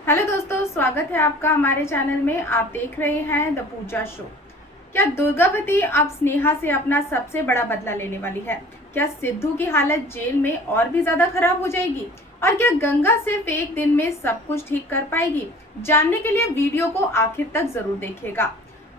Hello दोस्तों, स्वागत है आपका हमारे चैनल में। आप देख रहे हैं द पूजा शो। क्या दुर्गावती अब स्नेहा से अपना सबसे बड़ा बदला लेने वाली है? क्या सिद्धू की हालत जेल में और भी ज्यादा खराब हो जाएगी? और क्या गंगा सिर्फ एक दिन में सब कुछ ठीक कर पाएगी? जानने के लिए वीडियो को आखिर तक जरूर देखिएगा।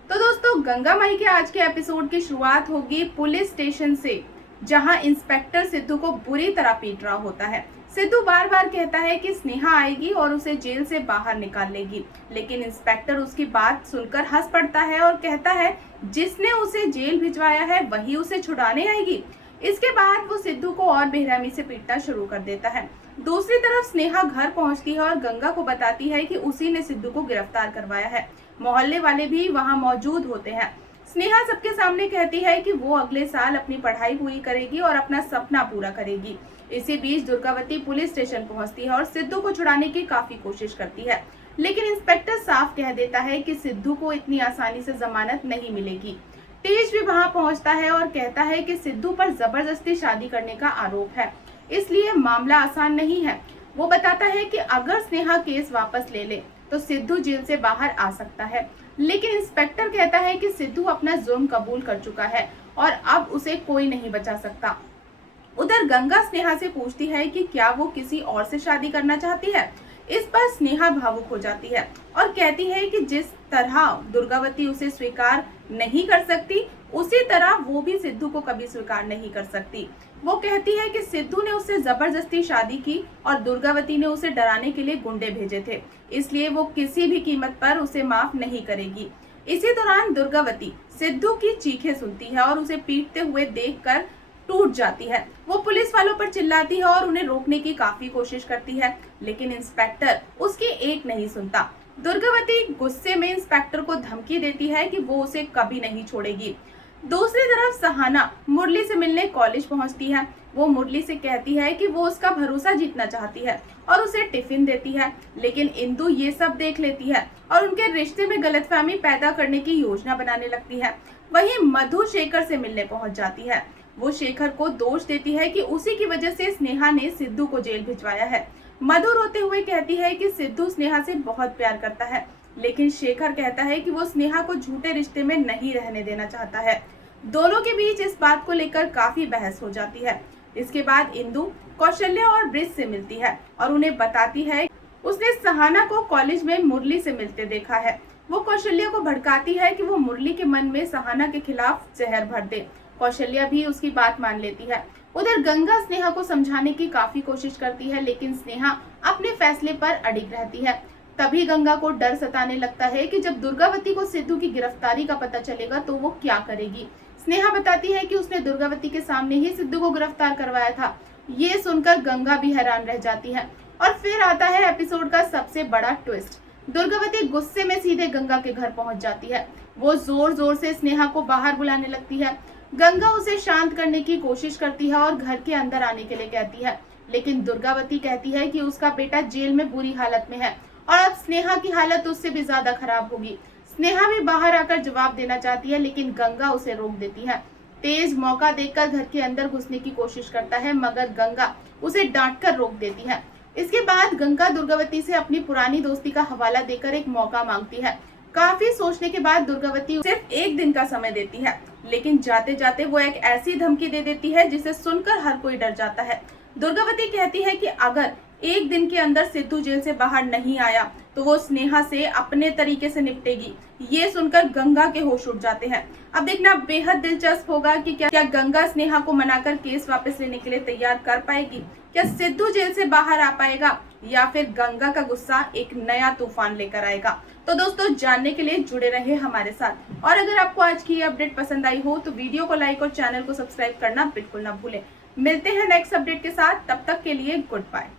तो दोस्तों, गंगा माई के आज के एपिसोड की शुरुआत होगी पुलिस स्टेशन से, जहां इंस्पेक्टर सिद्धू को बुरी तरह पीट रहा होता है। सिद्धू बार बार कहता है कि स्नेहा आएगी और उसे जेल से बाहर निकाल लेगी, लेकिन इंस्पेक्टर उसकी बात सुनकर हंस पड़ता है और कहता है जिसने उसे जेल भिजवाया है वही उसे छुड़ाने आएगी। इसके बाद वो सिद्धू को और बेरहमी से पीटना शुरू कर देता है। दूसरी तरफ स्नेहा घर पहुंचती है और गंगा को बताती है कि उसी ने सिद्धू को गिरफ्तार करवाया है। मोहल्ले वाले भी वहां मौजूद होते हैं। स्नेहा सबके सामने कहती है कि वो अगले साल अपनी पढ़ाई पूरी करेगी और अपना सपना पूरा करेगी। इसी बीच दुर्गावती पुलिस स्टेशन पहुंचती है और सिद्धू को छुड़ाने की काफी कोशिश करती है, लेकिन इंस्पेक्टर साफ कह देता है कि सिद्धू को इतनी आसानी से जमानत नहीं मिलेगी। तेज भी वहां पहुंचता है और कहता है कि सिद्धू पर जबरदस्ती शादी करने का आरोप है, इसलिए मामला आसान नहीं है। वो बताता है कि अगर स्नेहा केस वापस ले ले तो सिद्धू जेल से बाहर आ सकता है, लेकिन इंस्पेक्टर कहता है कि सिद्धू अपना जुर्म कबूल कर चुका है और अब उसे कोई नहीं बचा सकता। उधर गंगा स्नेहा से पूछती है कि क्या वो किसी और से शादी करना चाहती है। इस पर स्नेहा भावुक हो जाती है और कहती है कि जिस तरह दुर्गावती उसे स्वीकार नहीं कर सकती, उसी तरह वो भी सिद्धू को कभी स्वीकार नहीं कर सकती। वो कहती है कि सिद्धू ने उससे जबरदस्ती शादी की और दुर्गावती ने उसे डराने के लिए गुंडे भेजे थे, इसलिए वो किसी भी कीमत पर उसे माफ नहीं करेगी। इसी दौरान दुर्गावती सिद्धू की चीखें सुनती है और उसे पीटते हुए देखकर टूट जाती है। वो पुलिस वालों पर चिल्लाती है और उन्हें रोकने की काफी कोशिश करती है, लेकिन इंस्पेक्टर उसकी एक नहीं सुनता। दुर्गावती गुस्से में इंस्पेक्टर को धमकी देती है कि वो उसे कभी नहीं छोड़ेगी। दूसरी तरफ सहाना मुरली से मिलने कॉलेज पहुंचती है। वो मुरली से कहती है कि वो उसका भरोसा जीतना चाहती है और उसे टिफिन देती है, लेकिन इंदु ये सब देख लेती है और उनके रिश्ते में गलतफहमी पैदा करने की योजना बनाने लगती है। वहीं मधु शेखर से मिलने पहुंच जाती है। वो शेखर को दोष देती है कि उसी की वजह से स्नेहा ने सिद्धू को जेल भिजवाया है। मधु रोते हुए कहती है कि सिद्धू स्नेहा से बहुत प्यार करता है, लेकिन शेखर कहता है कि वो स्नेहा को झूठे रिश्ते में नहीं रहने देना चाहता है। दोनों के बीच इस बात को लेकर काफी बहस हो जाती है। इसके बाद इंदु कौशल्या और ब्रिज से मिलती है और उन्हें बताती है उसने सहाना को कॉलेज में मुरली से मिलते देखा है। वो कौशल्या को भड़काती है कि वो मुरली के मन में सहाना के खिलाफ जहर भर दे। कौशल्या भी उसकी बात मान लेती है। उधर गंगा स्नेहा को समझाने की काफी कोशिश करती है, लेकिन स्नेहा अपने फैसले पर अडिग रहती है। तभी गंगा को डर सताने लगता है कि जब दुर्गावती को सिद्धू की गिरफ्तारी का पता चलेगा तो वो क्या करेगी। स्नेहा बताती है कि उसने दुर्गावती के सामने ही सिद्धू को गिरफ्तार करवाया था। ये सुनकर गंगा भी हैरान रह जाती है। और फिर आता है एपिसोड का सबसे बड़ा ट्विस्ट। दुर्गावती गुस्से में सीधे गंगा के घर पहुंच जाती है। वो जोर जोर से स्नेहा को बाहर बुलाने लगती है। गंगा उसे शांत करने की कोशिश करती है और घर के अंदर आने के लिए कहती है, लेकिन दुर्गावती कहती है कि उसका बेटा जेल में बुरी हालत में है और अब स्नेहा की हालत उससे भी ज्यादा खराब होगी। स्नेहा भी बाहर आकर जवाब देना चाहती है, लेकिन गंगा उसे रोक देती है। तेज मौका देखकर घर के अंदर घुसने की कोशिश करता है, मगर गंगा उसे डांटकर रोक देती है। इसके बाद गंगा दुर्गावती से अपनी पुरानी दोस्ती का हवाला देकर एक मौका मांगती है। काफी सोचने के बाद दुर्गावती सिर्फ एक दिन का समय देती है, लेकिन जाते जाते वो एक ऐसी धमकी दे देती है जिसे सुनकर हर कोई डर जाता है। दुर्गावती कहती है कि अगर एक दिन के अंदर सिद्धू जेल से बाहर नहीं आया तो वो स्नेहा से अपने तरीके से निपटेगी। ये सुनकर गंगा के होश उड़ जाते हैं। अब देखना बेहद दिलचस्प होगा कि क्या गंगा स्नेहा को मनाकर केस वापस लेने के लिए तैयार कर पाएगी। क्या सिद्धू जेल से बाहर आ पाएगा या फिर गंगा का गुस्सा एक नया तूफान लेकर आएगा। तो दोस्तों, जानने के लिए जुड़े रहे हमारे साथ, और अगर आपको आज की ये अपडेट पसंद आई हो तो वीडियो को लाइक और चैनल को सब्सक्राइब करना बिल्कुल ना भूलें। मिलते हैं नेक्स्ट अपडेट के साथ, तब तक के लिए गुड बाय।